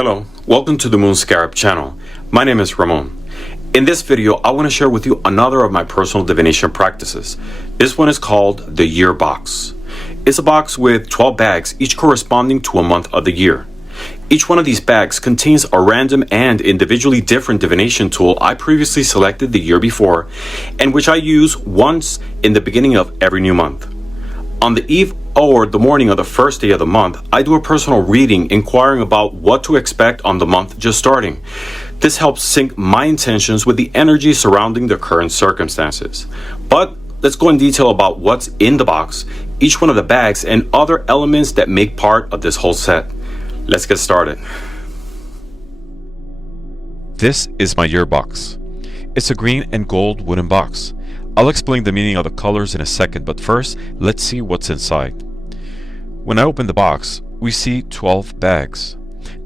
Hello, welcome to the Moon Scarab channel. My name is Ramon. In this video, I want to share with you another of my personal divination practices. This one is called the Year Box. It's a box with 12 bags, each corresponding to a month of the year. Each one of these bags contains a random and individually different divination tool I previously selected the year before, and which I use once in the beginning of every new month. On the eve or the morning of the first day of the month, I do a personal reading inquiring about what to expect on the month just starting. This helps sync my intentions with the energy surrounding the current circumstances. But let's go in detail about what's in the box, each one of the bags, and other elements that make part of this whole set. Let's get started. This is my year box. It's a green and gold wooden box. I'll explain the meaning of the colors in a second, but first, let's see what's inside. When I open the box, we see 12 bags.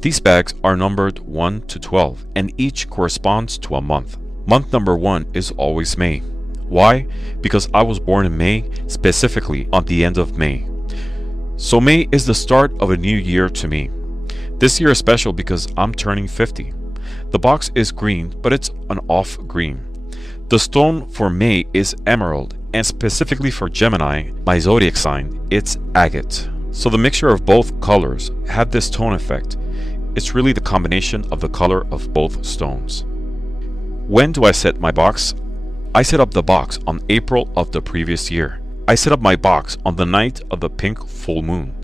These bags are numbered 1 to 12, and each corresponds to a month. Month number 1 is always May. Why? Because I was born in May, specifically on the end of May. So May is the start of a new year to me. This year is special because I'm turning 50. The box is green, but it's an off green. The stone for May is emerald, and specifically for Gemini, my zodiac sign, it's agate. So the mixture of both colors had this tone effect. It's really the combination of the color of both stones. When do I set my box? I set up the box on April of the previous year. I set up my box on the night of the pink full moon.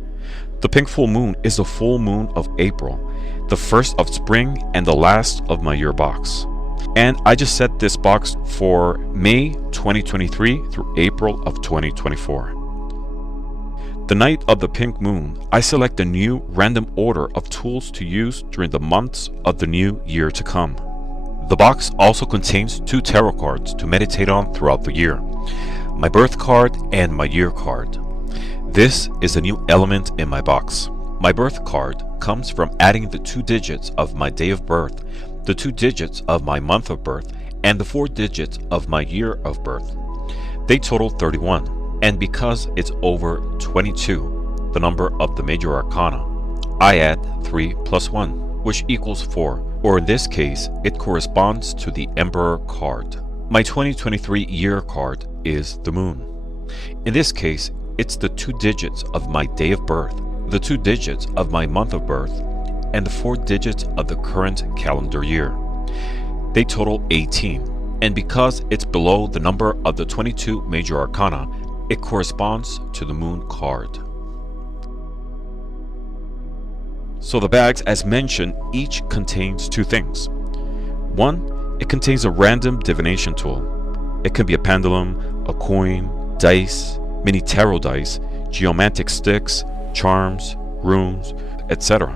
The pink full moon is the full moon of April, the first of spring and the last of my year box. And I just set this box for May 2023 through April of 2024. The night of the pink moon, I select a new random order of tools to use during the months of the new year to come. The box also contains 2 tarot cards to meditate on throughout the year, my birth card and my year card. This is a new element in my box. My birth card comes from adding the 2 digits of my day of birth, the 2 digits of my month of birth, and the 4 digits of my year of birth. They total 31. And because it's over 22, the number of the major arcana, I add 3 plus 1, which equals 4, or in this case, it corresponds to the Emperor card. My 2023 year card is the Moon. In this case, it's the 2 digits of my day of birth, the 2 digits of my month of birth, and the 4 digits of the current calendar year. They total 18, and because it's below the number of the 22 major arcana, it corresponds to the Moon card. So the bags, as mentioned, each contains 2 things. 1, it contains a random divination tool. It can be a pendulum, a coin, dice, mini tarot dice, geomantic sticks, charms, runes, etc.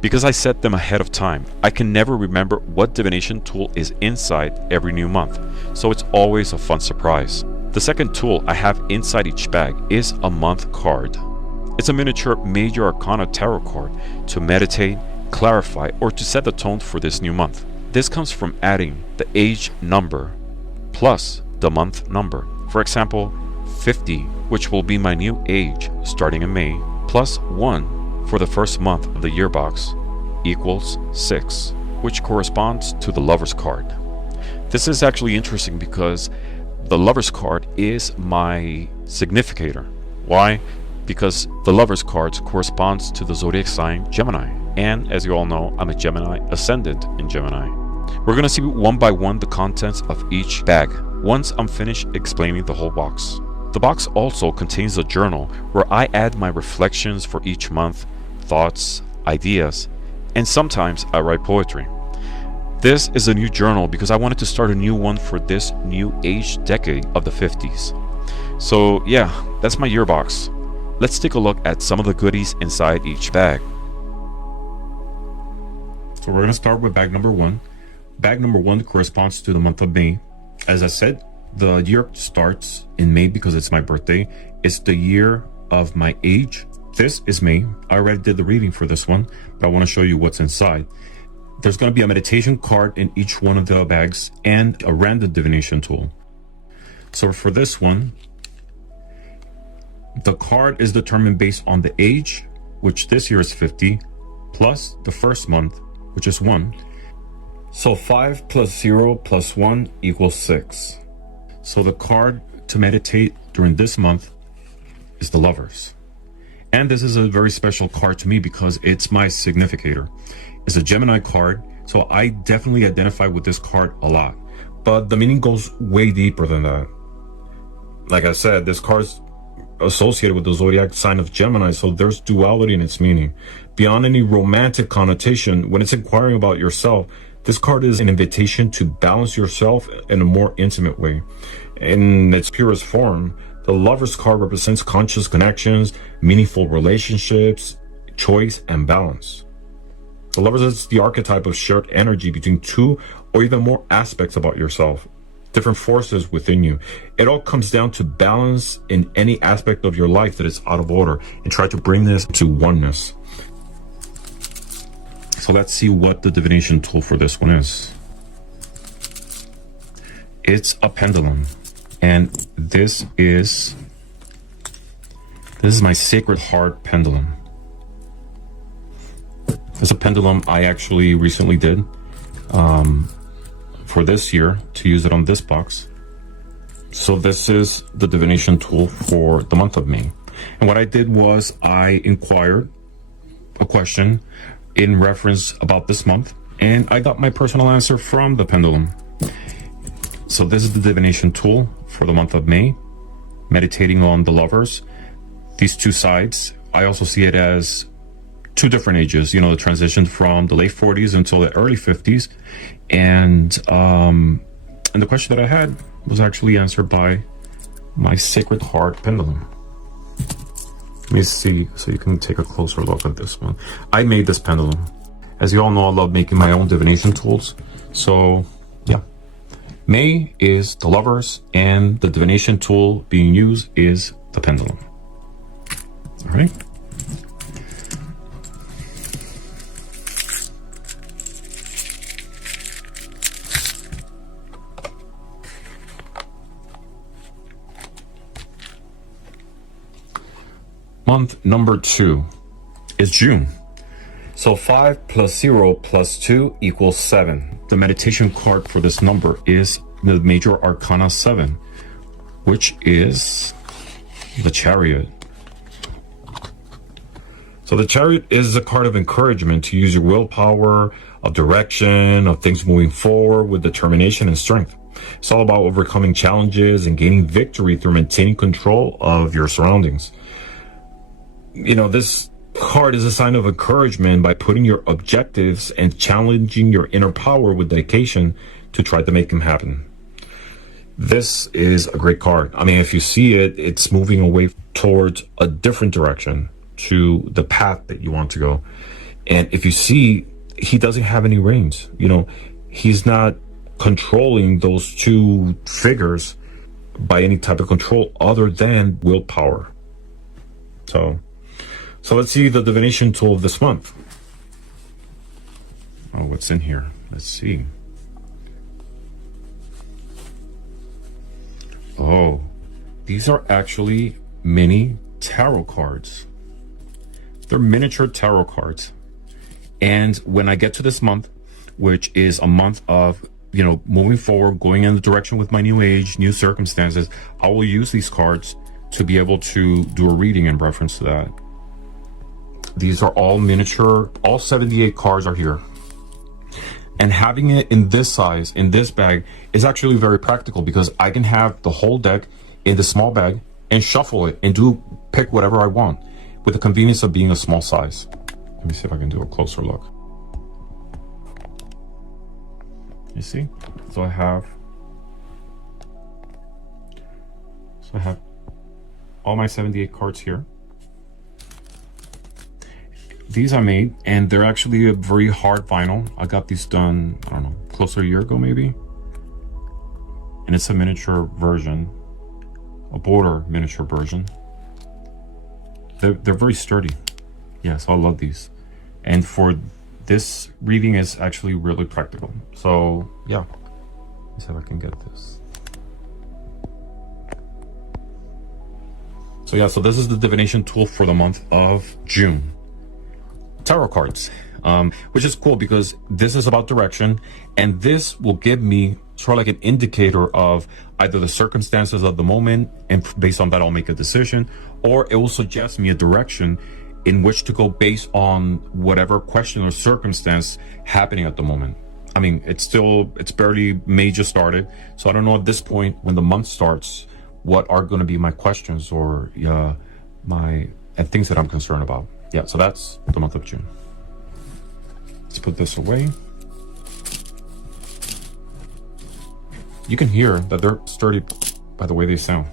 Because I set them ahead of time, I can never remember what divination tool is inside every new month, so it's always a fun surprise. The second tool I have inside each bag is a month card. It's a miniature major arcana tarot card to meditate, clarify, or to set the tone for this new month. This comes from adding the age number plus the month number. For example, 50, which will be my new age starting in May, plus 1 for the first month of the year box equals 6, which corresponds to the Lover's card. This is actually interesting because the Lover's card is my significator. Why? Because the Lover's card corresponds to the zodiac sign Gemini. And as you all know, I'm a Gemini ascendant in Gemini. We're going to see one by one the contents of each bag once I'm finished explaining the whole box. The box also contains a journal where I add my reflections for each month, thoughts, ideas, and sometimes I write poetry. This is a new journal because I wanted to start a new one for this new age decade of the 50s. So yeah, that's my year box. Let's take a look at some of the goodies inside each bag. So we're going to start with bag number 1. Bag number 1 corresponds to the month of May. As I said, the year starts in May because it's my birthday. It's the year of my age. This is May. I already did the reading for this one, but I want to show you what's inside. There's going to be a meditation card in each one of the bags and a random divination tool. So for this one, the card is determined based on the age, which this year is 50, plus the first month, which is 1. So 5 plus 0 plus 1 equals 6. So the card to meditate during this month is the Lovers. And this is a very special card to me because it's my significator. It's a Gemini card, so I definitely identify with this card a lot. But the meaning goes way deeper than that. Like I said, this card's associated with the zodiac sign of Gemini, so there's duality in its meaning. Beyond any romantic connotation, when it's inquiring about yourself, this card is an invitation to balance yourself in a more intimate way. In its purest form, the Lover's card represents conscious connections, meaningful relationships, choice, and balance. The Lovers is the archetype of shared energy between two or even more aspects about yourself, different forces within you. It all comes down to balance in any aspect of your life that is out of order and try to bring this to oneness. So let's see what the divination tool for this one is. It's a pendulum. And this is my Sacred Heart pendulum. It's a pendulum I actually recently did for this year to use it on this box. So this is the divination tool for the month of May. And what I did was I inquired a question in reference about this month, and I got my personal answer from the pendulum. So this is the divination tool for the month of May, meditating on the Lovers. These two sides, I also see it as two different ages, the transition from the late 40s until the early 50s. And the question that I had was actually answered by my Sacred Heart pendulum. Let me see, so you can take a closer look at this one. I made this pendulum. As you all know, I love making my own divination tools. So, yeah. May is the Lovers, and the divination tool being used is the pendulum. All right. Month number 2 is June. So 5 plus 0 plus 2 equals 7. The meditation card for this number is the Major Arcana 7, which is the Chariot. So the Chariot is a card of encouragement to use your willpower, of direction, of things moving forward with determination and strength. It's all about overcoming challenges and gaining victory through maintaining control of your surroundings. This card is a sign of encouragement by putting your objectives and challenging your inner power with dedication to try to make them happen. This is a great card. If you see it, it's moving away towards a different direction to the path that you want to go. And if you see, he doesn't have any reins. He's not controlling those two figures by any type of control other than willpower. So let's see the divination tool of this month. Oh, what's in here? Let's see. Oh, these are actually mini tarot cards. They're miniature tarot cards. And when I get to this month, which is a month of, moving forward, going in the direction with my new age, new circumstances, I will use these cards to be able to do a reading in reference to that. These are all miniature, all 78 cards are here. And having it in this size, in this bag, is actually very practical because I can have the whole deck in the small bag and shuffle it and pick whatever I want with the convenience of being a small size. Let me see if I can do a closer look. You see? So I have all my 78 cards here. These I made, and they're actually a very hard vinyl. I got these done, I don't know, close to a year ago maybe. And it's a miniature version, a border miniature version. They're very sturdy. Yeah, so I love these. And for this reading is actually really practical. So yeah, let's see if I can get this. So yeah, so this is the divination tool for the month of June. tarot cards, which is cool because this is about direction, and this will give me sort of like an indicator of either the circumstances of the moment, and based on that I'll make a decision, or it will suggest me a direction in which to go based on whatever question or circumstance happening at the moment. I mean, it's barely May just started, so I don't know at this point when the month starts what are going to be my questions or and things that I'm concerned about. Yeah, so that's the month of June. Let's put this away. You can hear that they're sturdy by the way they sound.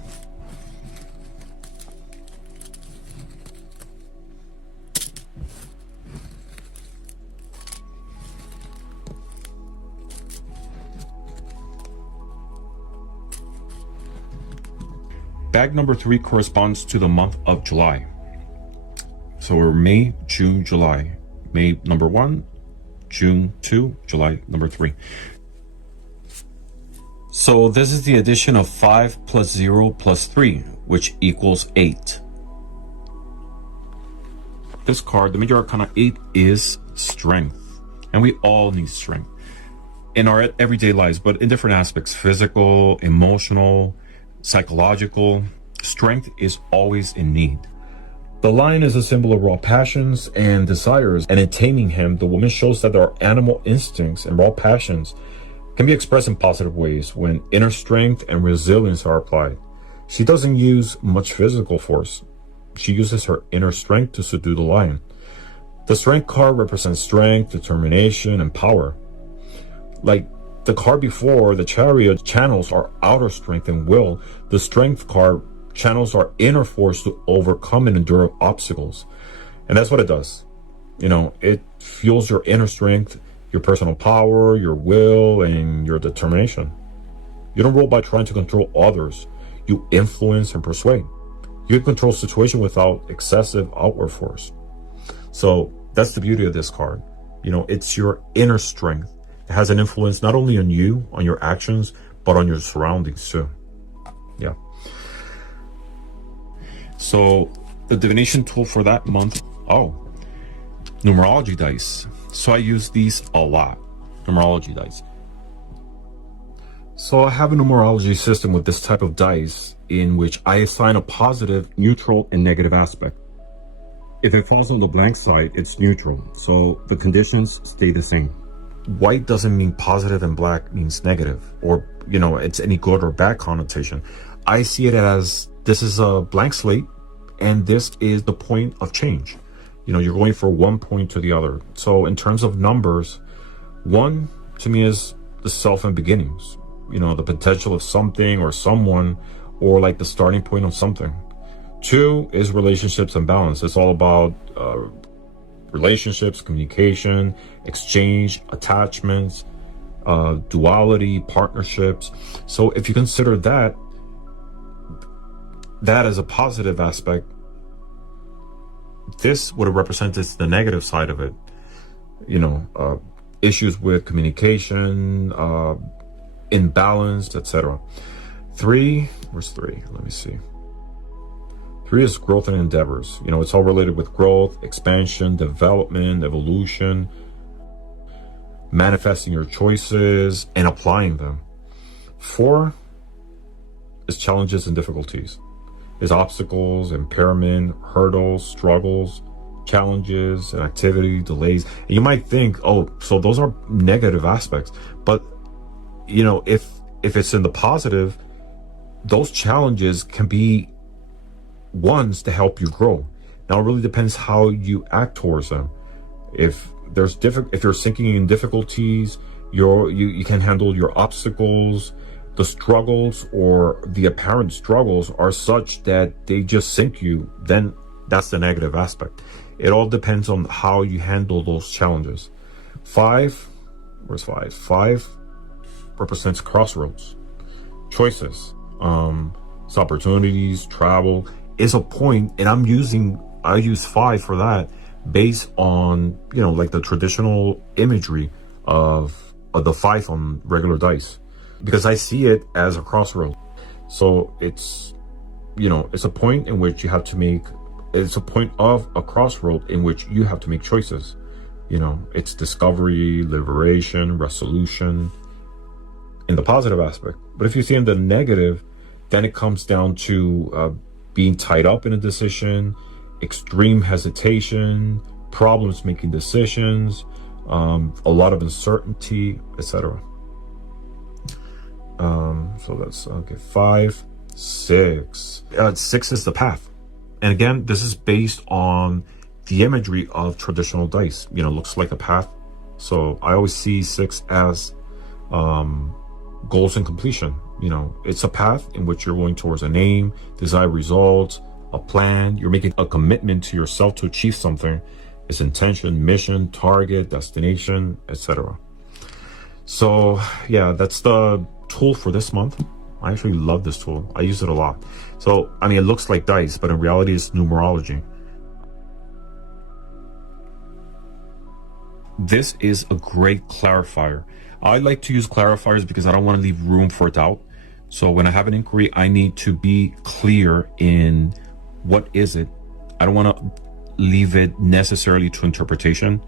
Bag number 3 corresponds to the month of July. So we're May, June, July. May number 1, June 2, July number 3. So this is the addition of 5 plus 0 plus 3, which equals 8. This card, the Major Arcana 8, is strength. And we all need strength in our everyday lives, but in different aspects: physical, emotional, psychological. Strength is always in need. The lion is a symbol of raw passions and desires, and in taming him, the woman shows that our animal instincts and raw passions can be expressed in positive ways when inner strength and resilience are applied. She doesn't use much physical force. She uses her inner strength to subdue the lion. The strength card represents strength, determination, and power. Like the card before, the chariot channels our outer strength and will. The strength card channels our inner force to overcome and endure obstacles. And that's what it does. You know, it fuels your inner strength, your personal power, your will, and your determination. You don't rule by trying to control others. You influence and persuade. You can control situation without excessive outward force. So that's the beauty of this card. You know, it's your inner strength. It has an influence not only on you, on your actions, but on your surroundings too. Yeah. So the divination tool for that month, numerology dice. So I use these a lot, numerology dice. So I have a numerology system with this type of dice in which I assign a positive, neutral, and negative aspect. If it falls on the blank side, it's neutral, so the conditions stay the same. White doesn't mean positive and black means negative, or, you know, it's any good or bad connotation. I see it as this is a blank slate, and this is the point of change. You know, you're going from one point to the other. So in terms of numbers, 1 to me is the self and beginnings. You know, the potential of something or someone, or like the starting point of something. 2 is relationships and balance. It's all about relationships, communication, exchange, attachments, duality, partnerships. So if you consider that as a positive aspect, this would have represented the negative side of it. You know, issues with communication, imbalance, etc. 3, where's 3? Let me see. 3 is growth and endeavors. You know, it's all related with growth, expansion, development, evolution, manifesting your choices and applying them. 4 is challenges and difficulties. Is obstacles, impairment, hurdles, struggles, challenges, and activity, delays. And you might think, oh, so those are negative aspects. But, you know, if it's in the positive, those challenges can be ones to help you grow. Now, it really depends how you act towards them. If you're sinking in difficulties, you can handle your obstacles. The struggles or the apparent struggles are such that they just sink you, then that's the negative aspect. It all depends on how you handle those challenges. 5, where's 5? 5 represents crossroads, choices, it's opportunities, travel. Is a point, and I use 5 for that based on, you know, like the traditional imagery of the 5 on regular dice, because I see it as a crossroad. So it's, you know, it's a point in which you have to make it's a point of a crossroad in which you have to make choices. You know, it's discovery, liberation, resolution in the positive aspect. But if you see in the negative, then it comes down to being tied up in a decision, extreme hesitation, problems making decisions, a lot of uncertainty, etc. So that's okay. 5, 6. 6 is the path, and again, this is based on the imagery of traditional dice. You know, looks like a path. So I always see 6 as goals and completion. You know, it's a path in which you're going towards an aim, desired results, a plan. You're making a commitment to yourself to achieve something. It's intention, mission, target, destination, etc. So yeah, that's the tool for this month. I actually love this tool. I use it a lot. So, I mean, it looks like dice, but in reality, it's numerology. This is a great clarifier. I like to use clarifiers because I don't want to leave room for doubt. So when I have an inquiry, I need to be clear in what is it. I don't want to leave it necessarily to interpretation.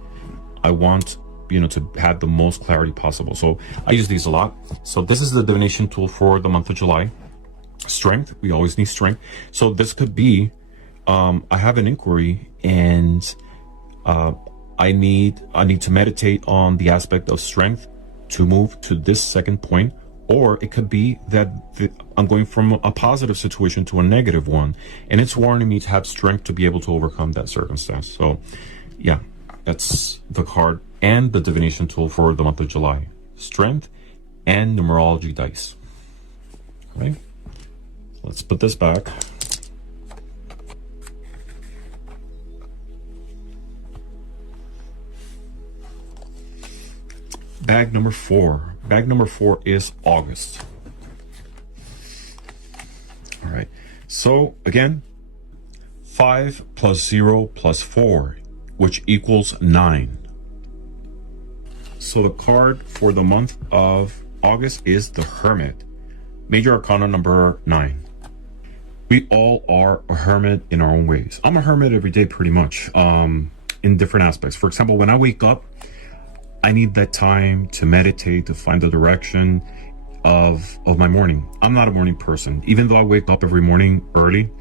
I want, you know, to have the most clarity possible. So I use these a lot. So this is the divination tool for the month of July. Strength. We always need strength. So this could be, I have an inquiry and I need to meditate on the aspect of strength to move to this second point, or it could be that I'm going from a positive situation to a negative one, and it's warning me to have strength to be able to overcome that circumstance. So yeah, that's the card and the divination tool for the month of July. Strength and numerology dice. Okay, let's put this back. Bag number 4. Bag number 4 is August. All right. So again, 5 plus 0 plus 4, which equals 9. So the card for the month of August is the Hermit. Major Arcana number 9. We all are a hermit in our own ways. I'm a hermit every day pretty much, in different aspects. For example, when I wake up, I need that time to meditate, to find the direction of my morning. I'm not a morning person. Even though I wake up every morning early,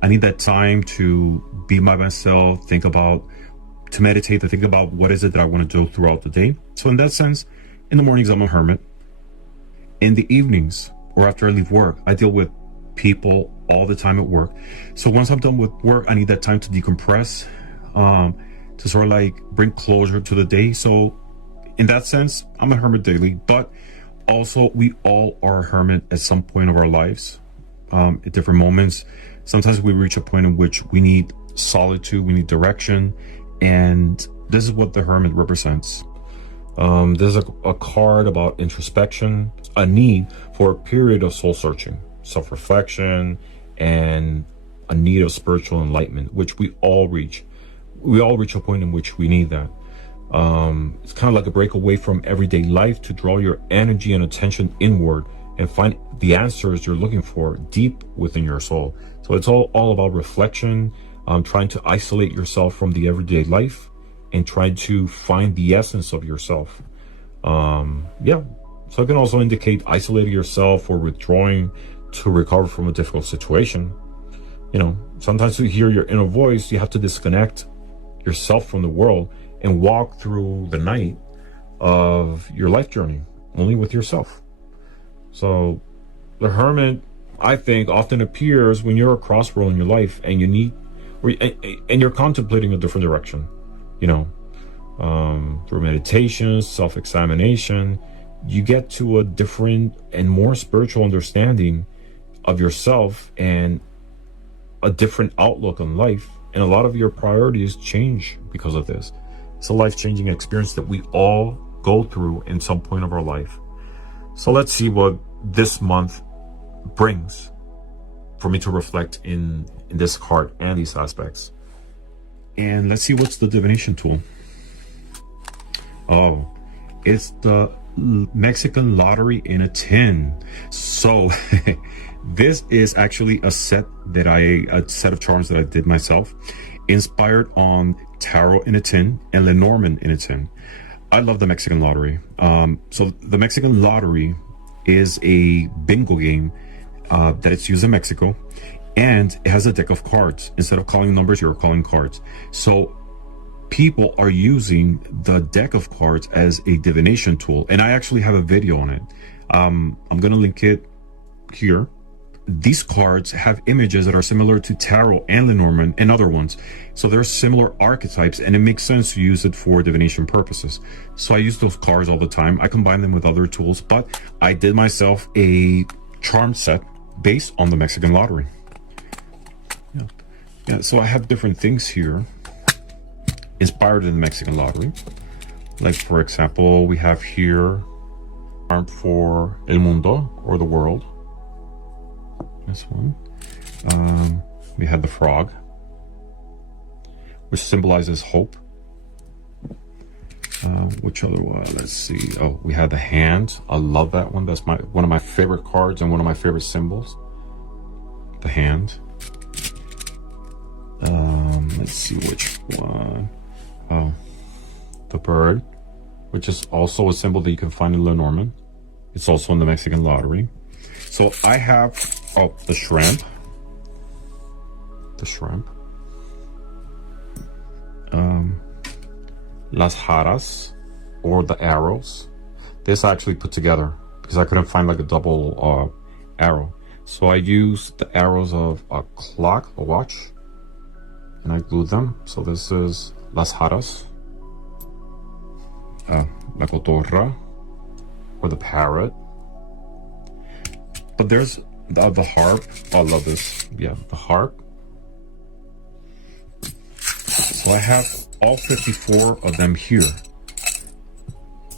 I need that time to be by myself, to meditate, to think about what is it that I want to do throughout the day. So in that sense, in the mornings, I'm a hermit. In the evenings, or after I leave work, I deal with people all the time at work. So once I'm done with work, I need that time to decompress, to sort of like bring closure to the day. So in that sense, I'm a hermit daily, but also we all are a hermit at some point of our lives, at different moments. Sometimes we reach a point in which we need solitude, we need direction, and this is what the hermit represents. There's a card about introspection, a need for a period of soul searching, self-reflection, and a need of spiritual enlightenment, which we all reach. We all reach a point in which we need that. It's kind of like a break away from everyday life to draw your energy and attention inward and find the answers you're looking for deep within your soul. So it's all about reflection, trying to isolate yourself from the everyday life and trying to find the essence of yourself. Yeah, so it can also indicate isolating yourself or withdrawing to recover from a difficult situation. You know, sometimes to hear your inner voice, you have to disconnect yourself from the world and walk through the night of your life journey only with yourself. So the hermit, I think, often appears when you're at a crossroad in your life and you're contemplating a different direction. You know, through meditation, self-examination, you get to a different and more spiritual understanding of yourself and a different outlook on life. And a lot of your priorities change because of this. It's a life-changing experience that we all go through in some point of our life. So let's see what this month brings for me to reflect in this card and these aspects. And let's see what's the divination tool. Oh, it's the Mexican lottery in a tin. So This is actually a set of charms that I did myself, inspired on Tarot in a Tin and Lenormand in a Tin. I love the Mexican lottery. So the Mexican lottery is a bingo game that it's used in Mexico, and it has a deck of cards. Instead of calling numbers, you're calling cards. So people are using the deck of cards as a divination tool, and I actually have a video on it. I'm gonna link it here. These cards have images that are similar to Tarot and Lenormand and other ones. So they're similar archetypes, and it makes sense to use it for divination purposes. So I use those cards all the time. I combine them with other tools, but I did myself a charm set based on the Mexican lottery. Yeah, so I have different things here inspired in the Mexican lottery. Like, for example, we have here charm for El Mundo, or the world. This one. We had the frog, which symbolizes hope. Which other one? Let's see. Oh, we had the hand. I love that one. That's one of my favorite cards and one of my favorite symbols. The hand. Let's see which one. Oh, the bird, which is also a symbol that you can find in Lenormand. It's also in the Mexican lottery. So I have, oh, the shrimp. The shrimp. Las jaras, or the arrows. This I actually put together because I couldn't find like a double arrow. So I used the arrows of a clock, a watch, and I glued them. So this is Las jaras. La cotorra, or the parrot. But there's the harp. Oh, I love this. Yeah, the harp. So I have all 54 of them here.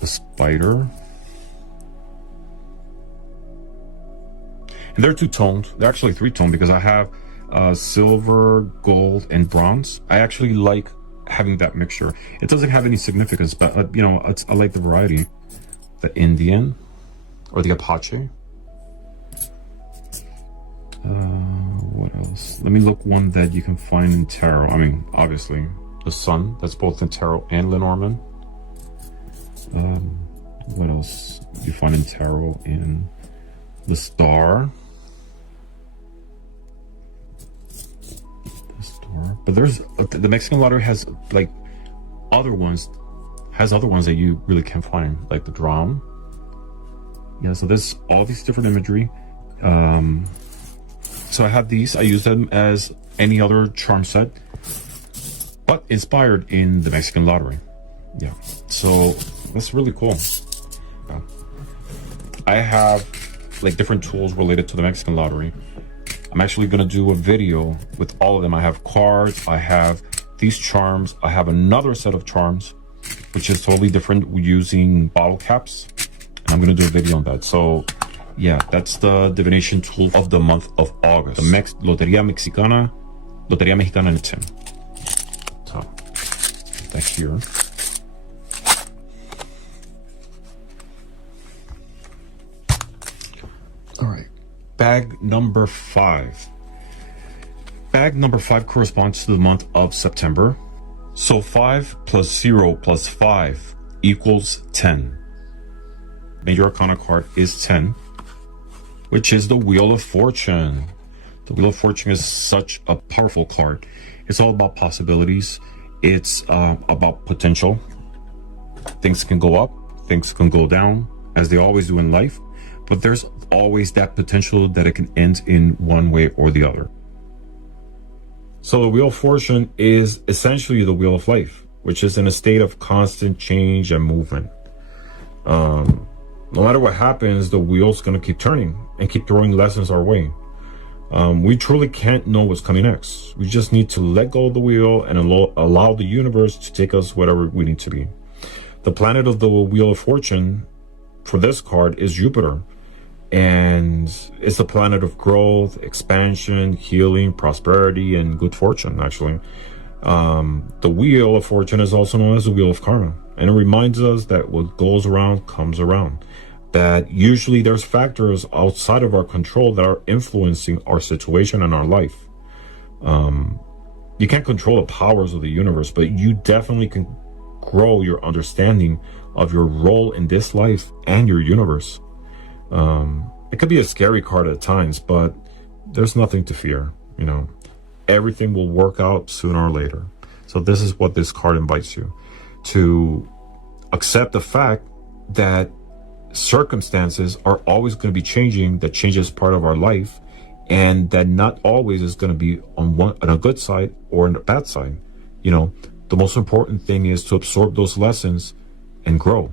The spider. And they're two-toned. They're actually three-toned because I have silver, gold, and bronze. I actually like having that mixture. It doesn't have any significance, but you know, I like the variety. The Indian, or the Apache. What else? Let me look one that you can find in Tarot. I mean, obviously, the sun. That's both in Tarot and Lenormand. What else do you find in Tarot? In the star. The star. But there's the Mexican lottery has like other ones. Has other ones that you really can't find, like the drum. Yeah. So there's all these different imagery. So I have these. I use them as any other charm set, but inspired in the Mexican lottery. Yeah, so that's really cool. I have like different tools related to the Mexican lottery. I'm actually gonna do a video with all of them. I have cards, I have these charms, I have another set of charms, which is totally different, using bottle caps. And I'm gonna do a video on that. So yeah, that's the divination tool of the month of August. The Loteria Mexicana in a tin. So, put that here. All right, bag number 5. Bag number 5 corresponds to the month of September. So 5 plus 0 plus 5 equals 10. Major Arcana card is 10. Which is the Wheel of Fortune. The Wheel of Fortune is such a powerful card. It's all about possibilities. It's about potential. Things can go up, things can go down, as they always do in life. But there's always that potential that it can end in one way or the other. So the Wheel of Fortune is essentially the wheel of life, which is in a state of constant change and movement. No matter what happens, the wheel's going to keep turning and keep throwing lessons our way. We truly can't know what's coming next. We just need to let go of the wheel and allow the universe to take us wherever we need to be. The planet of the Wheel of Fortune for this card is Jupiter. And it's the planet of growth, expansion, healing, prosperity, and good fortune, actually. The Wheel of Fortune is also known as the Wheel of Karma. And it reminds us that what goes around comes around. that usually there's factors outside of our control that are influencing our situation and our life. You can't control the powers of the universe, but you definitely can grow your understanding of your role in this life and your universe. It could be a scary card at times, but there's nothing to fear. You know, everything will work out sooner or later. So this is what this card invites you to accept the fact that circumstances are always going to be changing. That change is part of our life, and that not always is going to be on a good side or on a bad side. You know, the most important thing is to absorb those lessons and grow.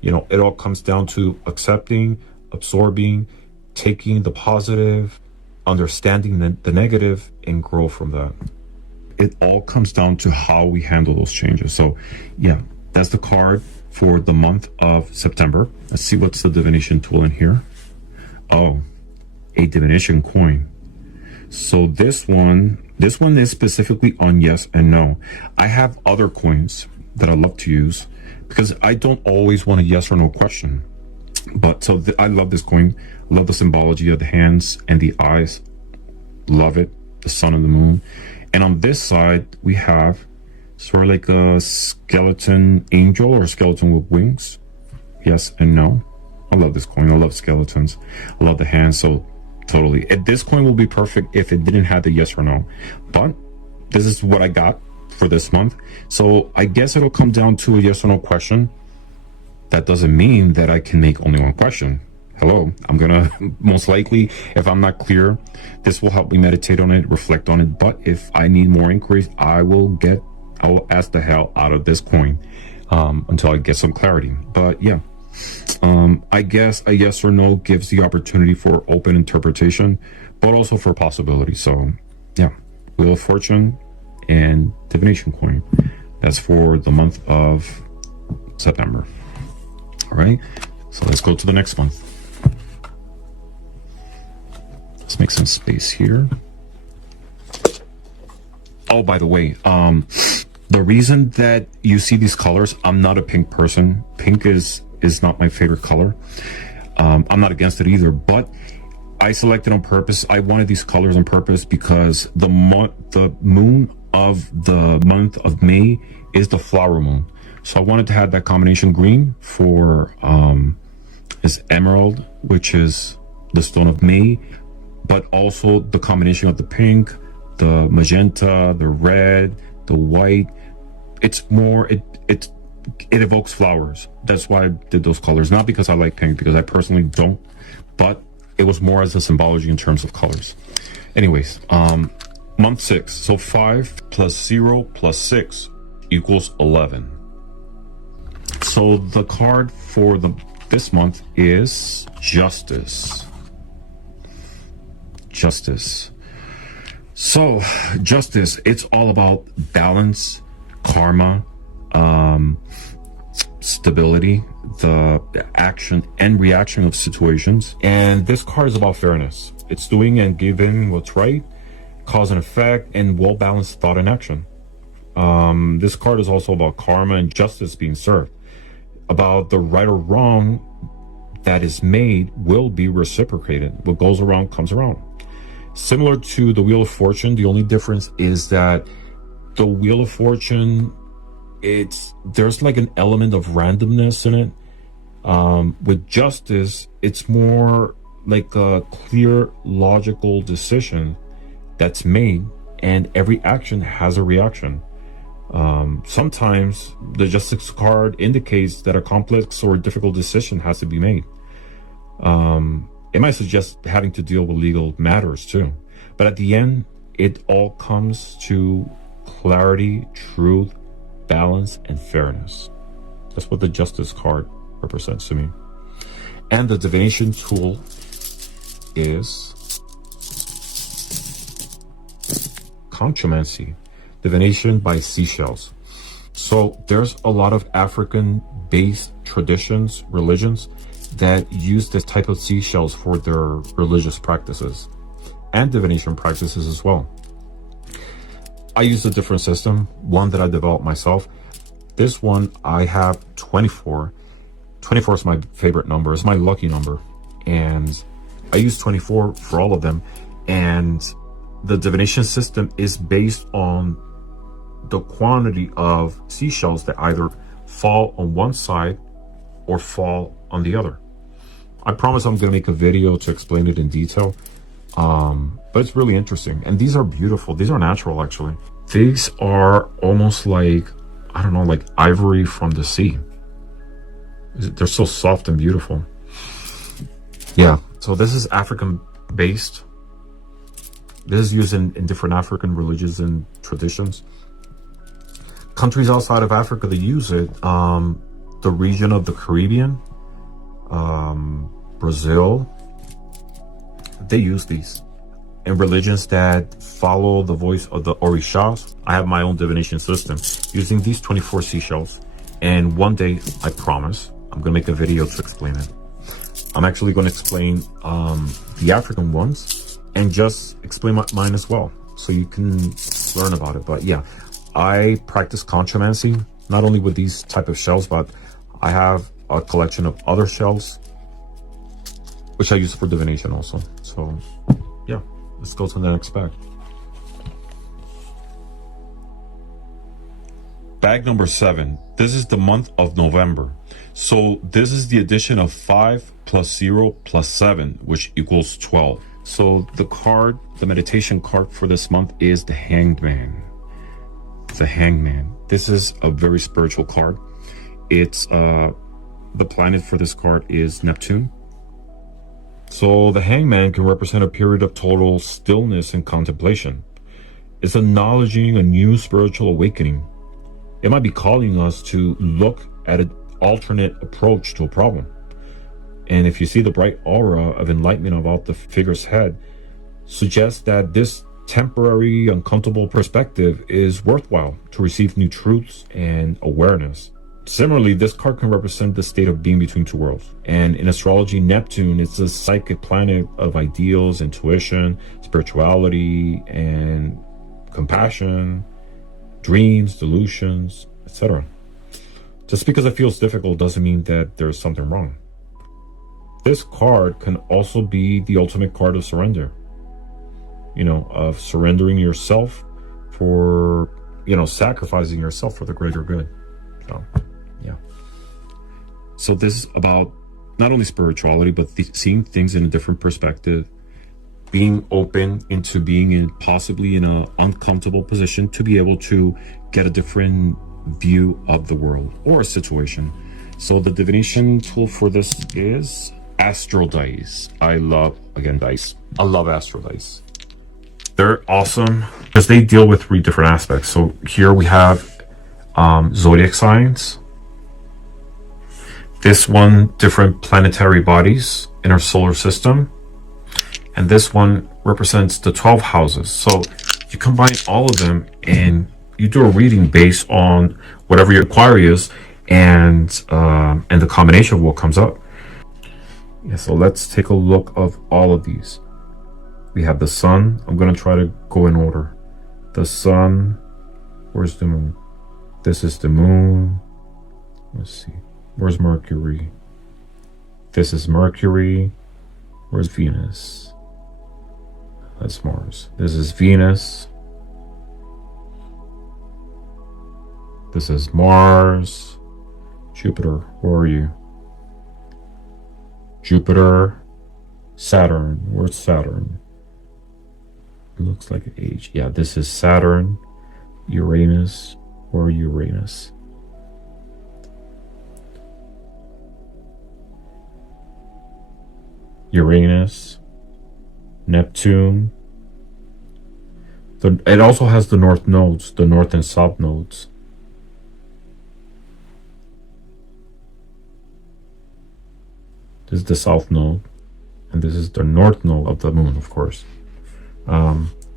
You know, it all comes down to accepting, absorbing, taking the positive, understanding the negative, and grow from that. It all comes down to how we handle those changes. So yeah, that's the card for the month of September. Let's see what's the divination tool in here. Oh, a divination coin. So this one is specifically on yes and no. I have other coins that I love to use because I don't always want a yes or no question. But so I love this coin. Love the symbology of the hands and the eyes. Love it. The sun and the moon. And on this side, we have sort of like a skeleton angel or skeleton with wings. Yes and no. I love this coin. I love skeletons. I love the hands. So totally. This coin will be perfect if it didn't have the yes or no. But this is what I got for this month. So I guess it'll come down to a yes or no question. That doesn't mean that I can make only one question. Hello, I'm gonna most likely, if I'm not clear, this will help me meditate on it, reflect on it. But if I need more inquiries, I will ask the hell out of this coin until I get some clarity. But yeah, I guess a yes or no gives the opportunity for open interpretation, but also for possibility. So yeah, Wheel of Fortune and Divination coin. That's for the month of September. All right, so let's go to the next month. Let's make some space here. Oh, by the way, the reason that you see these colors, I'm not a pink person. Pink is not my favorite color. I'm not against it either, but I selected on purpose. I wanted these colors on purpose because the moon of the month of May is the flower moon. So I wanted to have that combination. Green for is emerald, which is the stone of May, but also the combination of the pink, the magenta, the red, the white. It's more, it evokes flowers. That's why I did those colors. Not because I like pink, because I personally don't, but it was more as a symbology in terms of colors. Anyways, month 6. So 5 plus 0 plus 6 equals 11. So the card for this month is Justice. Justice. So Justice, it's all about balance, karma, stability, the action and reaction of situations. And this card is about fairness. It's doing and giving what's right, cause and effect, and well-balanced thought and action. This card is also about karma and justice being served. About the right or wrong that is made will be reciprocated. What goes around comes around. Similar to the Wheel of Fortune, the only difference is that the Wheel of Fortune, there's like an element of randomness in it. With Justice, it's more like a clear, logical decision that's made, and every action has a reaction. Sometimes the Justice card indicates that a complex or difficult decision has to be made. It might suggest having to deal with legal matters too. But at the end, it all comes to clarity, truth, balance, and fairness. That's what the Justice card represents to me. And the divination tool is Conchomancy, divination by seashells. So there's a lot of African-based traditions, religions, that use this type of seashells for their religious practices and divination practices as well. I use a different system, one that I developed myself. This one, I have 24, 24 is my favorite number. It's my lucky number. And I use 24 for all of them. And the divination system is based on the quantity of seashells that either fall on one side or fall on the other. I promise I'm going to make a video to explain it in detail. But it's really interesting. And these are beautiful. These are natural, actually. These are almost like, I don't know, like ivory from the sea. They're so soft and beautiful. Yeah. So this is African based. This is used in different African religions and traditions. Countries outside of Africa, they use it. The region of the Caribbean, Brazil, they use these. In religions that follow the voice of the Orishas, I have my own divination system using these 24 seashells. And one day, I promise, I'm going to make a video to explain it. I'm actually going to explain the African ones and just explain mine as well, so you can learn about it. But yeah, I practice contromancy, not only with these type of shells, but I have a collection of other shells, which I use for divination also. So yeah, let's go to the next bag. Bag number 7. This is the month of November. So this is the addition of 5 plus 0 plus 7, which equals 12. So the card, the meditation card for this month is the Hanged Man. The Hanged Man. This is a very spiritual card. It's the planet for this card is Neptune. So the Hanged Man can represent a period of total stillness and contemplation. It's acknowledging a new spiritual awakening. It might be calling us to look at an alternate approach to a problem. And if you see the bright aura of enlightenment about the figure's head, suggests that this temporary, uncomfortable perspective is worthwhile to receive new truths and awareness. Similarly, this card can represent the state of being between two worlds. And in astrology, Neptune is a psychic planet of ideals, intuition, spirituality, and compassion, dreams, delusions, etc. Just because it feels difficult doesn't mean that there's something wrong. This card can also be the ultimate card of surrender. You know, of surrendering yourself for, sacrificing yourself for the greater good. So, yeah. So this is about not only spirituality, but seeing things in a different perspective, being open into being possibly in an uncomfortable position to be able to get a different view of the world or a situation. So the divination tool for this is Astro Dice. I love Astro Dice. They're awesome because they deal with 3 different aspects. So here we have zodiac signs. This one, different planetary bodies in our solar system. And this one represents the 12 houses. So you combine all of them and you do a reading based on whatever your inquiry is and the combination of what comes up. Yeah, so let's take a look of all of these. We have the sun. I'm going to try to go in order. The sun. Where's the moon? This is the moon. Let's see. Where's Mercury? This is Mercury. Where's Venus? That's Mars. This is Venus. This is Mars. Jupiter, where are you? Jupiter. Saturn, where's Saturn? It looks like an H. Yeah, this is Saturn. Uranus, where Uranus? Uranus. Neptune. It also has the north nodes, the north and south nodes. This is the south node, and this is the north node of the moon, of course.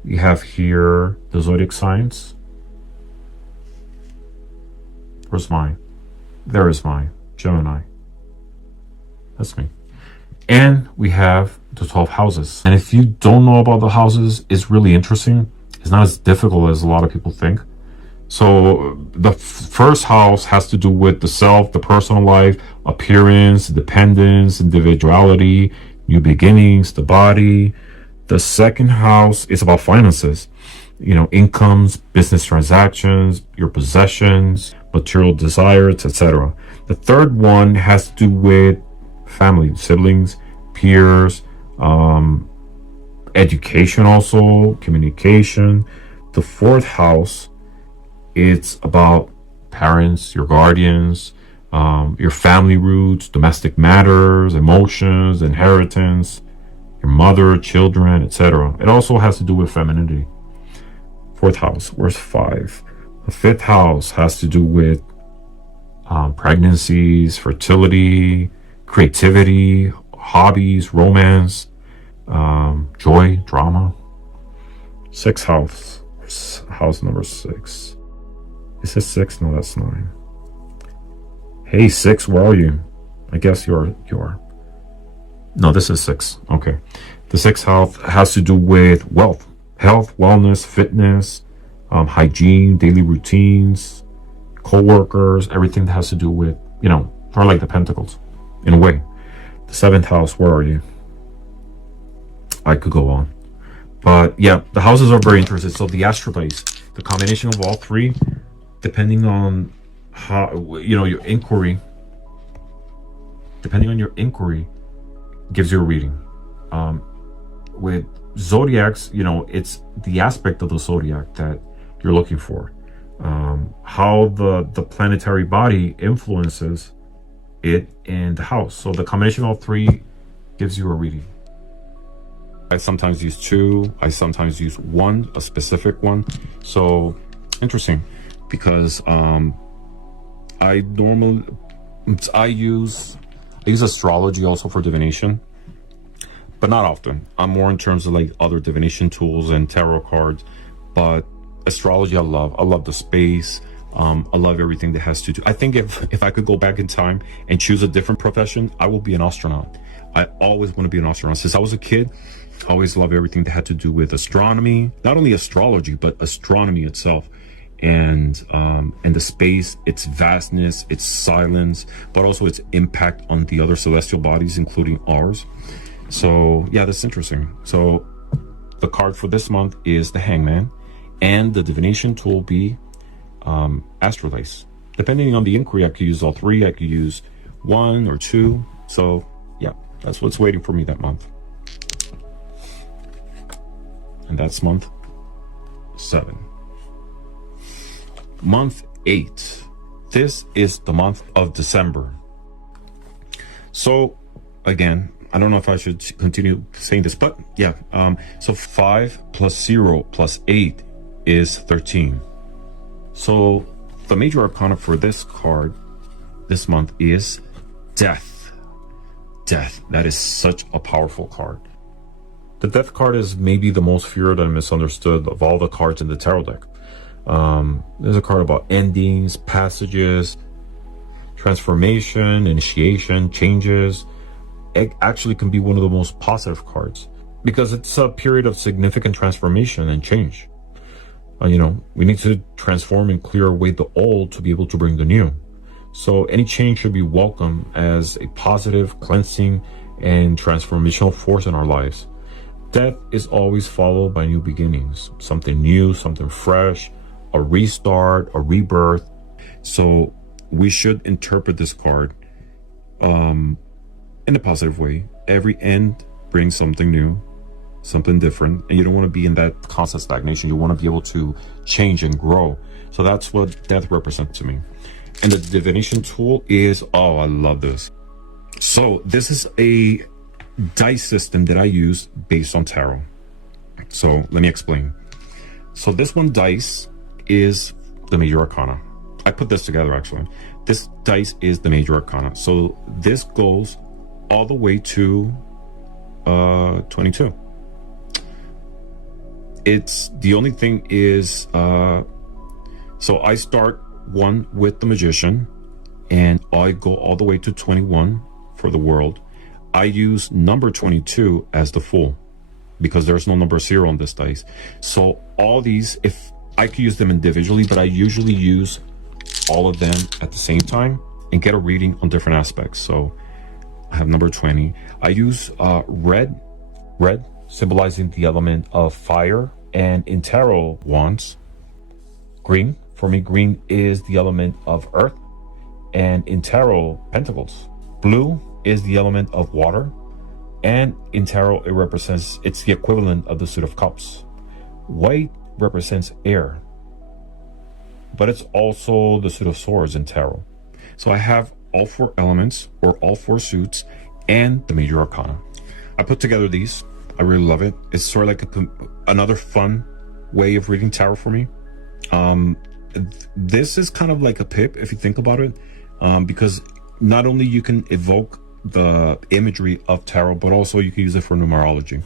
You have here the zodiac signs. Where's mine? There is mine, Gemini. That's me. And we have the 12 houses. And if you don't know about the houses, it's really interesting. It's not as difficult as a lot of people think. So the first house has to do with the self, the personal life, appearance, dependence, individuality, new beginnings, the body. The second house is about finances, incomes, business transactions, your possessions, material desires, etc. The third one has to do with family, siblings, peers, education, also communication. The fourth house, it's about parents, your guardians, your family roots, domestic matters, emotions, inheritance, your mother, children, etc. It also has to do with femininity. Fourth house, where's five? The fifth house has to do with pregnancies, fertility, creativity, hobbies, romance, joy, drama. Sixth house, house number 6. Is this 6? No, that's 9. Hey, 6, where are you? I guess you're. No, this is 6. Okay. The sixth house has to do with wealth, health, wellness, fitness, hygiene, daily routines, co-workers, everything that has to do with, sort of like the pentacles, in a way. The seventh house, where are you? I could go on. But yeah, the houses are very interesting. So the astrolabe, the combination of all three, depending on how, your inquiry, gives you a reading. With zodiacs, it's the aspect of the zodiac that you're looking for. How the planetary body influences it in the house. So the combination of all three gives you a reading. I sometimes use 2. I sometimes use 1, a specific one. So interesting, because I use astrology also for divination, but not often. I'm more in terms of like other divination tools and tarot cards. But astrology, I love the space. I love everything that has to do. I think if I could go back in time and choose a different profession, I will be an astronaut. I always want to be an astronaut. Since I was a kid, I always loved everything that had to do with astronomy. Not only astrology, but astronomy itself. And the space, its vastness, its silence, but also its impact on the other celestial bodies, including ours. So yeah, that's interesting. So the card for this month is the Hangman, and the divination tool be astrolabe. Depending on the inquiry, I could use all 3. I could use 1 or 2. So yeah, that's what's waiting for me that month. And that's month 7. Month 8. This is the month of December. So again, I don't know if I should continue saying this, but yeah. So 5 plus 0 plus 8 is 13. So the major arcana for this card this month is Death. Death. That is such a powerful card. The Death card is maybe the most feared and misunderstood of all the cards in the tarot deck. There's a card about endings, passages, transformation, initiation, changes. It actually can be one of the most positive cards because it's a period of significant transformation and change. We need to transform and clear away the old to be able to bring the new. So any change should be welcome as a positive, cleansing, and transformational force in our lives. Death is always followed by new beginnings, something new, something fresh, a restart, a rebirth. So we should interpret this card in a positive way. Every end brings something new, something different, and you don't want to be in that constant stagnation. You want to be able to change and grow. So that's what Death represents to me. And the divination tool is, oh, I love this. So this is a dice system that I use based on tarot. So let me explain. So this one dice is the major arcana. I put this together actually. This dice is the major arcana. So this goes all the way to 22. It's the only thing is so I start 1 with the Magician and I go all the way to 21 for the World. I use number 22 as the Fool because there's no number 0 on this dice. So all these, if I could use them individually, but I usually use all of them at the same time and get a reading on different aspects. So I have number 20. I use red symbolizing the element of fire, and in tarot wands, green. For me, green is the element of earth, and in tarot, pentacles. Blue is the element of water, and in tarot, it's the equivalent of the Suit of Cups. White represents air, but it's also the Suit of Swords in tarot. So I have all 4 elements, or all 4 suits, and the major arcana. I put together these. I really love it. It's sort of like another fun way of reading tarot for me. This is kind of like a pip if you think about it, because not only you can evoke the imagery of tarot, but also you can use it for numerology.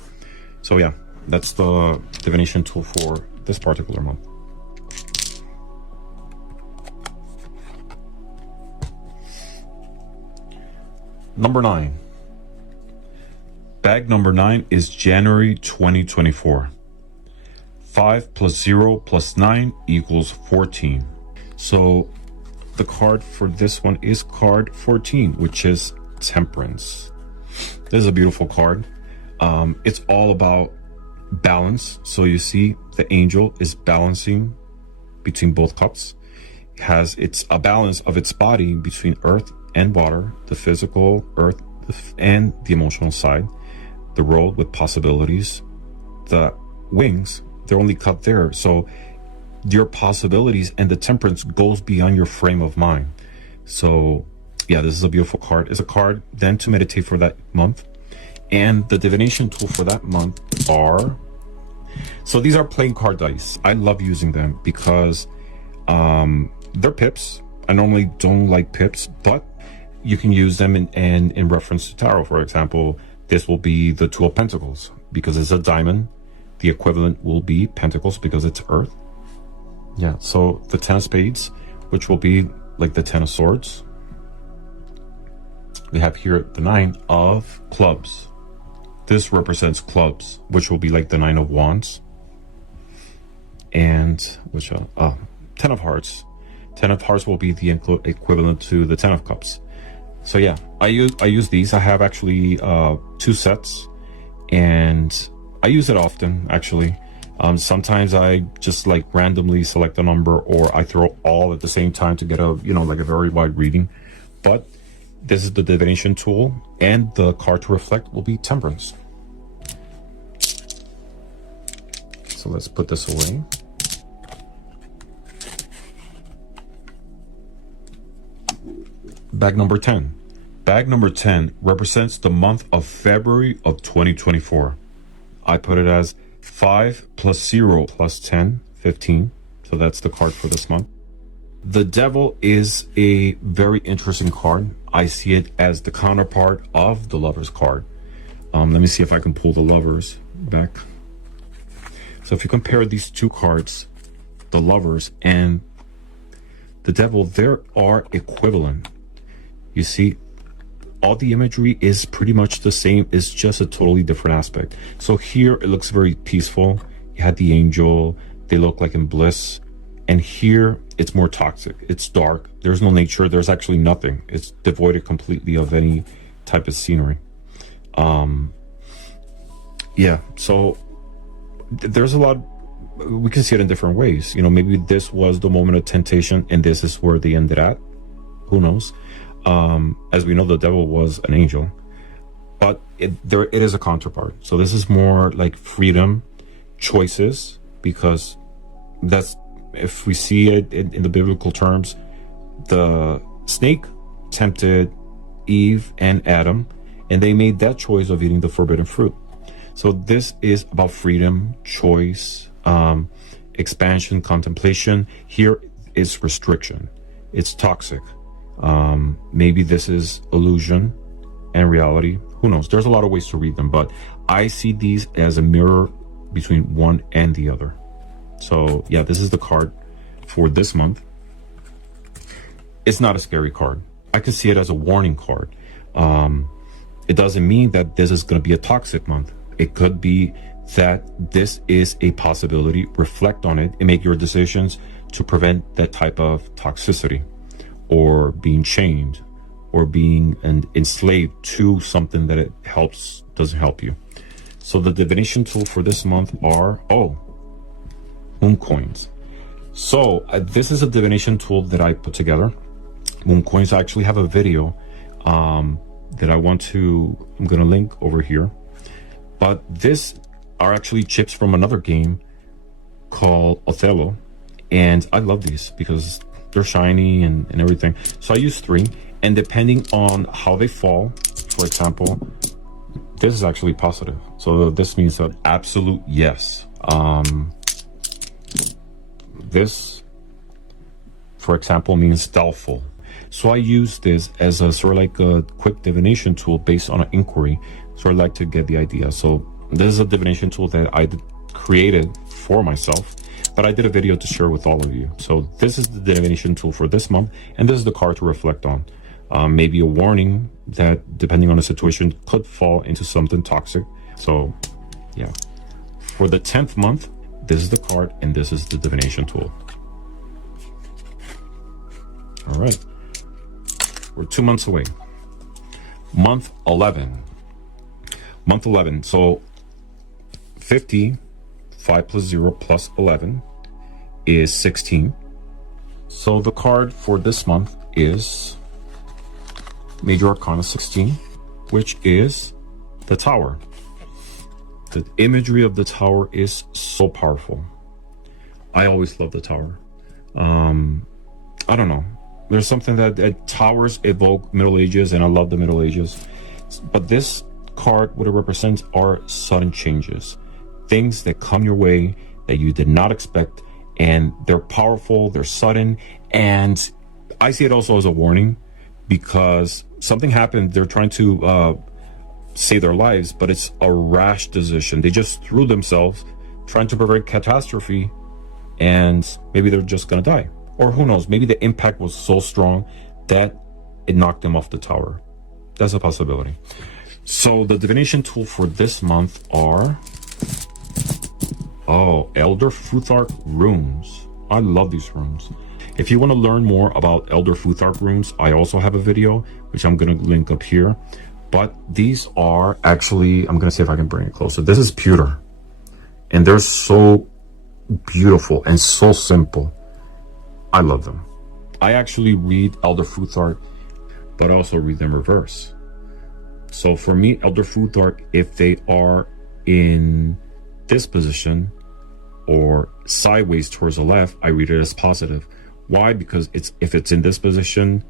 So yeah, that's the divination tool for this particular month. Number 9. Bag number 9 is January 2024. 5 plus 0 plus 9 equals 14. So the card for this one is card 14, which is Temperance. This is a beautiful card. It's all about balance. So you see the angel is balancing between both cups. It's a balance of its body between earth and water, the physical earth and the emotional side, the road with possibilities, the wings, they're only cut there. So your possibilities and the temperance goes beyond your frame of mind. So yeah, this is a beautiful card. It's a card then to meditate for that month. And the divination tool for that month so these are playing card dice. I love using them because they're pips. I normally don't like pips, but you can use them in reference to tarot. For example, this will be the Two of Pentacles because it's a diamond. The equivalent will be Pentacles because it's earth. Yeah, so the 10 of Spades, which will be like the 10 of Swords. We have here the 9 of Clubs. This represents clubs, which will be like the 9 of Wands. And 10 of Hearts. 10 of Hearts will be the equivalent to the 10 of Cups. So yeah, I use these. I have actually 2 sets, and I use it often actually. Sometimes I just like randomly select a number, or I throw all at the same time to get a like a very wide reading. But this is the divination tool, and the card to reflect will be Temperance. So let's put this away. Bag number 10. Bag number 10 represents the month of February of 2024. I put it as 5 plus 0 plus 10, 15. So that's the card for this month. The Devil is a very interesting card. I see it as the counterpart of the Lovers card. Let me see if I can pull the Lovers back. So if you compare these two cards, the Lovers and the Devil, there are equivalent. You see, all the imagery is pretty much the same. It's just a totally different aspect. So here it looks very peaceful. You had the angel. They look like in bliss. And here it's more toxic. It's dark. There's no nature. There's actually nothing. It's devoid completely of any type of scenery. Yeah, so there's a lot. We can see it in different ways. You know, maybe this was the moment of temptation and this is where they ended at. Who knows? As we know, the Devil was an angel, but it is a counterpart. So this is more like freedom, choices, because that's, if we see it in the biblical terms, the snake tempted Eve and Adam, and they made that choice of eating the forbidden fruit. So this is about freedom, choice, expansion, contemplation. Here is restriction. It's toxic. Maybe this is illusion and reality. Who knows? There's a lot of ways to read them, but I see these as a mirror between one and the other. So yeah, this is the card for this month. It's not a scary card. I can see it as a warning card. It doesn't mean that this is going to be a toxic month. It could be that this is a possibility, reflect on it, and make your decisions to prevent that type of toxicity, or being chained, or being enslaved to something that it doesn't help you. So the divination tool for this month are, moon coins. So this is a divination tool that I put together. Moon coins, I actually have a video that I'm gonna link over here. But this are actually chips from another game called Othello. And I love these because they're shiny and everything. So I use 3, and depending on how they fall, for example, this is actually positive. So this means an absolute yes. This, for example, means doubtful. So I use this as a sort of like a quick divination tool based on an inquiry. So I like to get the idea. So this is a divination tool that I created for myself, but I did a video to share with all of you. So this is the divination tool for this month, and this is the card to reflect on. Maybe a warning that, depending on the situation, could fall into something toxic. So yeah, for the 10th month, this is the card, and this is the divination tool. All right, we're 2 months away. Month 11. Month 11, so 50, 5 plus 0 plus 11 is 16. So the card for this month is Major Arcana 16, which is the Tower. The imagery of the Tower is so powerful. I always love the Tower. I don't know. There's something that towers evoke Middle Ages, and I love the Middle Ages. But this card, what it represents are sudden changes, things that come your way that you did not expect, and they're powerful, they're sudden. And I see it also as a warning, because something happened, they're trying to save their lives, but it's a rash decision. They just threw themselves trying to prevent catastrophe, and maybe they're just gonna die. Or who knows, maybe the impact was so strong that it knocked them off the tower. That's a possibility. So the divination tool for this month are, Elder Futhark runes. I love these runes. If you want to learn more about Elder Futhark runes, I also have a video, which I'm going to link up here. But these are actually, I'm going to see if I can bring it closer. This is pewter, and they're so beautiful and so simple. I love them. I actually read Elder Futhark, but I also read them reverse. So for me, Elder Futhark, if they are in this position or sideways towards the left, I read it as positive. Why? Because if it's in this position,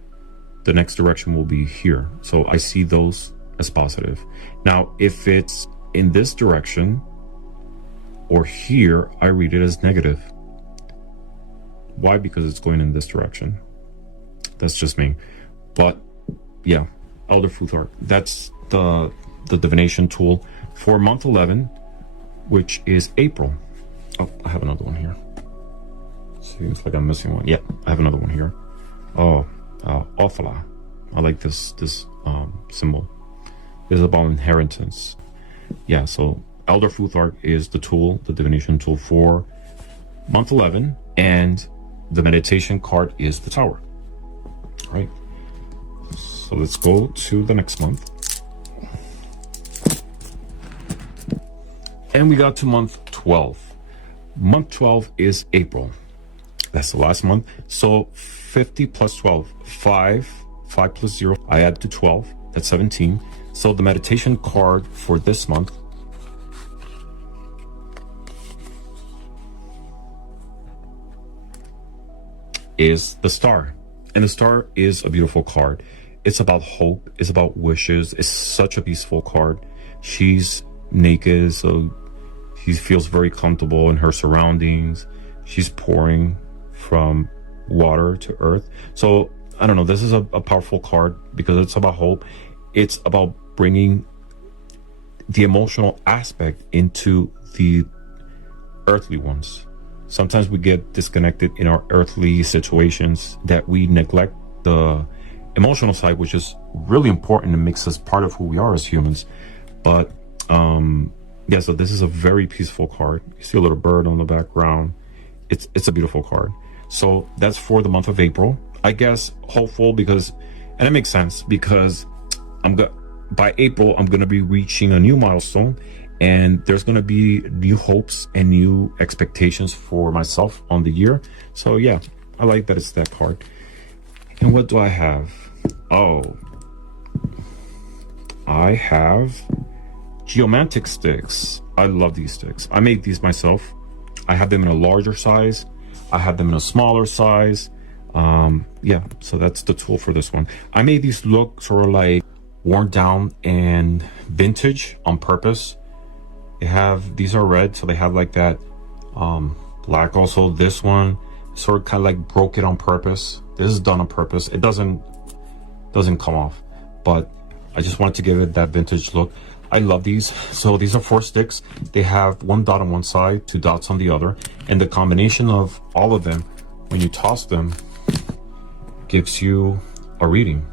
the next direction will be here. So I see those as positive. Now, if it's in this direction or here, I read it as negative. Why? Because it's going in this direction. That's just me. But yeah, Elder Futhark. That's the divination tool for month 11, which is April. Oh, I have another one here. Seems like I'm missing one. Yeah, I have another one here. Othala. I like this symbol. It's about inheritance. Yeah, so Elder Futhark is the tool, the divination tool for month 11, and the meditation card is the Tower. All right. So let's go to the next month. And we got to month 12. Month 12 is April. That's the last month. So 50 plus 12, 5 plus 0, I add to 12, that's 17. So the meditation card for this month is the Star. And the Star is a beautiful card. It's about hope, it's about wishes. It's such a peaceful card. She's naked, so she feels very comfortable in her surroundings. She's pouring from water to earth. So I don't know, this is a powerful card because it's about hope. It's about bringing the emotional aspect into the earthly ones. Sometimes we get disconnected in our earthly situations that we neglect the emotional side, which is really important and makes us part of who we are as humans. But Yeah, so this is a very peaceful card. You see a little bird on the background. It's a beautiful card. So that's for the month of April. I guess hopeful because, and it makes sense because by April I'm gonna be reaching a new milestone, and there's gonna be new hopes and new expectations for myself on the year. So yeah, I like that it's that card. And what do I have? Oh, I have geomantic sticks. I love these sticks. I make these myself. I have them in a larger size. I have them in a smaller size. Yeah, so that's the tool for this one. I made these look sort of like worn down and vintage on purpose. These are red, so they have like that black. Also, this one sort of kind of like broke it on purpose. This is done on purpose. It doesn't come off, but I just wanted to give it that vintage look. I love these. So these are 4 sticks. They have 1 dot on one side, 2 dots on the other, and the combination of all of them, when you toss them, gives you a reading.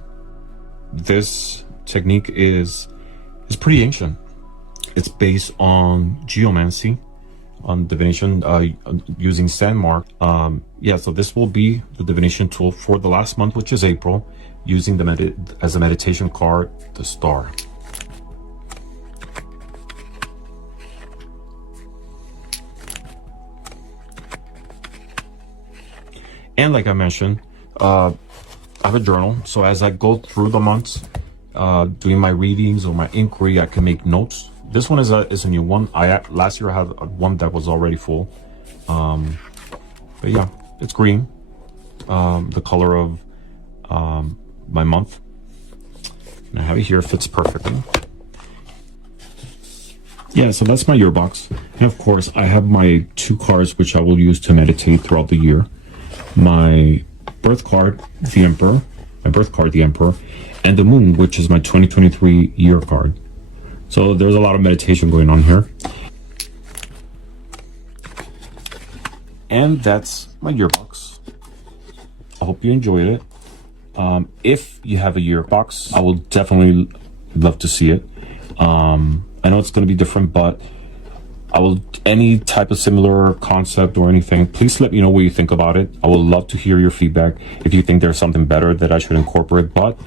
This technique is pretty ancient. It's based on geomancy, on divination, using sandmark. Yeah, so this will be the divination tool for the last month, which is April, using as a meditation card, the star. And like I mentioned, I have a journal. So as I go through the months, doing my readings or my inquiry, I can make notes. This one is a new one. Last year I had one that was already full. But yeah, it's green, the color of my month. And I have it here, it fits perfectly. Yeah, so that's my year box. And of course, I have my 2 cards which I will use to meditate throughout the year. My birth card, the Emperor, and the Moon, which is my 2023 year card. So there's a lot of meditation going on here. And that's my year box. I hope you enjoyed it. If you have a year box, I will definitely love to see it. I know it's going to be different, but any type of similar concept or anything, please let me know what you think about it. I would love to hear your feedback if you think there's something better that I should incorporate. But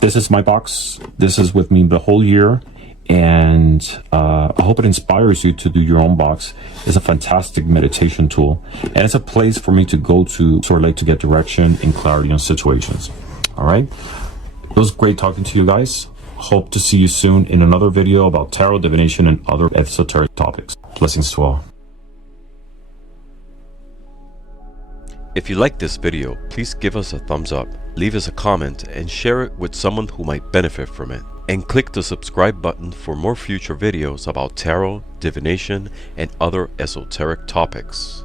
this is my box. This is with me the whole year, and I hope it inspires you to do your own box. It's a fantastic meditation tool, and it's a place for me to go to sort of like to get direction and clarity on situations. All right, it was great talking to you guys. Hope to see you soon in another video about tarot, divination, and other esoteric topics. Blessings to all. If you like this video, please give us a thumbs up, leave us a comment, and share it with someone who might benefit from it. And click the subscribe button for more future videos about tarot, divination, and other esoteric topics.